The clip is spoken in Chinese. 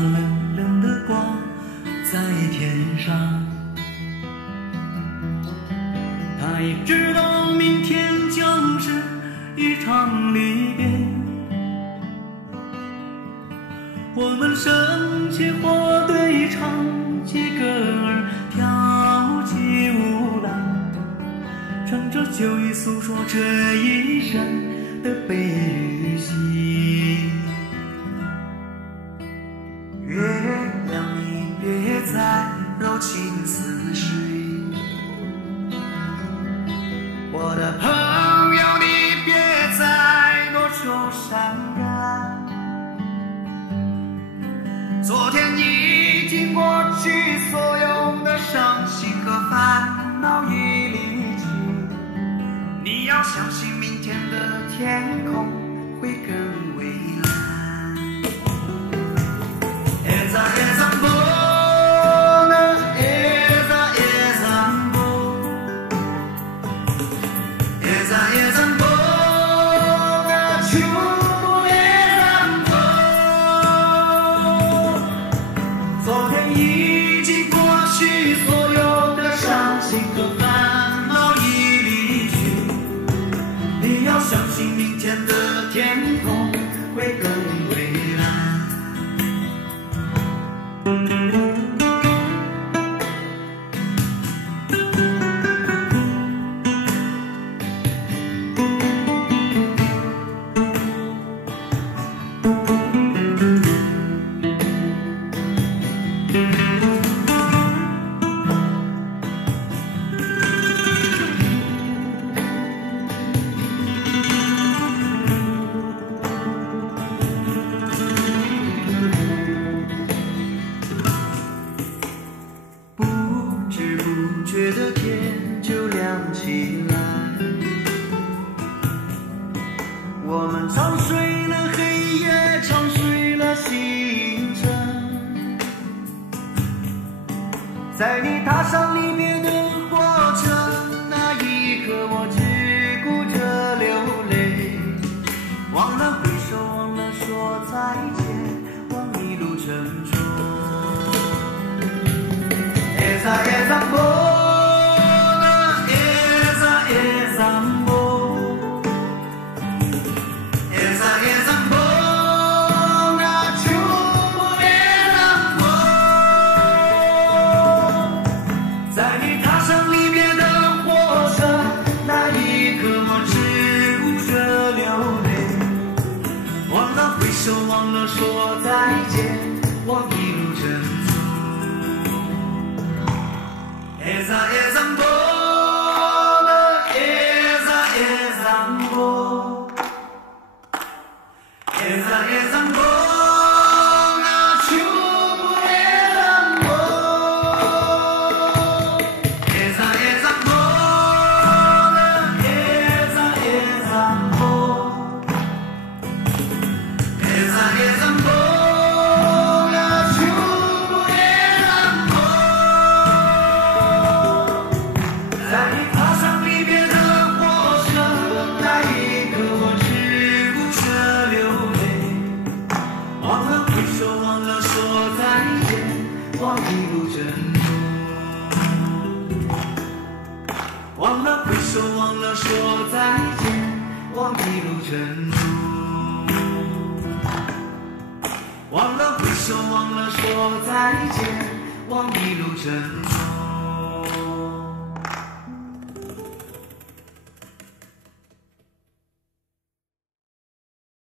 冷冷的光在天上。他也知道明天将是一场离别，我们升起火堆，唱起歌儿，跳起舞来，唱着旧忆，诉说这一生的悲与喜。月亮，你别再柔情似水，我的朋友，你别再多愁善感。昨天已经过去，所有的伤心和烦恼已离去。你要相信，明天的天空会更蔚蓝。昨天已经过去，所有的伤心和烦恼已离去。你要相信，明天的天空会更蔚蓝。觉得天就亮起来，我们唱睡了黑夜，唱睡了星辰，在你踏上离别的火车，那一刻我只顾着流泪，忘了挥手，忘了说再见，望一路沉重。忘了说再见，望一路珍重。Esa zambola, esa zambola, esa zambola, chupure zambola, esa zambola, esa zambola.忘了挥手，忘了说再见，望一路珍重。忘了挥手，忘了说再见，望一路珍重。